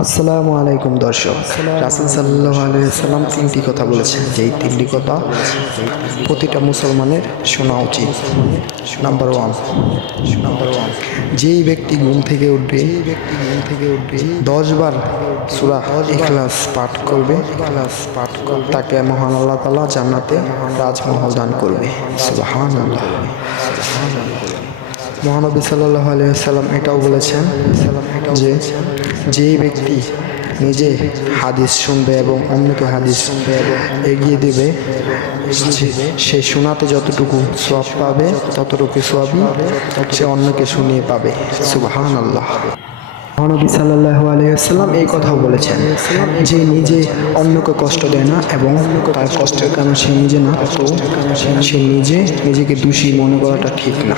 আসসালামু আলাইকুম দর্শক। রাসূল সাল্লাল্লাহু আলাইহি ওয়াসাল্লাম তিনটি কথা বলেছেন, যেই তিনটি কথা প্রতিটা মুসলমানের শোনা উচিত। নাম্বার ওয়ান, যেই ব্যক্তি ঘুম থেকে উঠবে 10 বার সূরা ইখলাস পাঠ করবে, তাকে মহান আল্লাহ তাআলা জান্নাতে রাজমহল দান করবে। সুবহানাল্লাহ। মহানবী সাল্লাল্লাহু আলাইহি ওয়াসাল্লাম এটাও বলেছেন যে যেই ব্যক্তি নিজে হাদিস শুনবে এবং অন্যকে হাদিস এগিয়ে দেবে, সে শোনাতে যতটুকু সওয়াব পাবে ততটুকু সওয়াবই সে অন্যকে শুনিয়ে পাবে। সুবহানাল্লাহ। মহানবী সাল্লাল্লাহু আলাইহি ওয়াসাল্লাম এই কথাও বলেছেন যে নিজে অন্যকে কষ্ট দেয় না এবং তার কষ্টের কারণ সে নিজে না, তো সে নিজেকে দোষী মনে করাটা ঠিক না।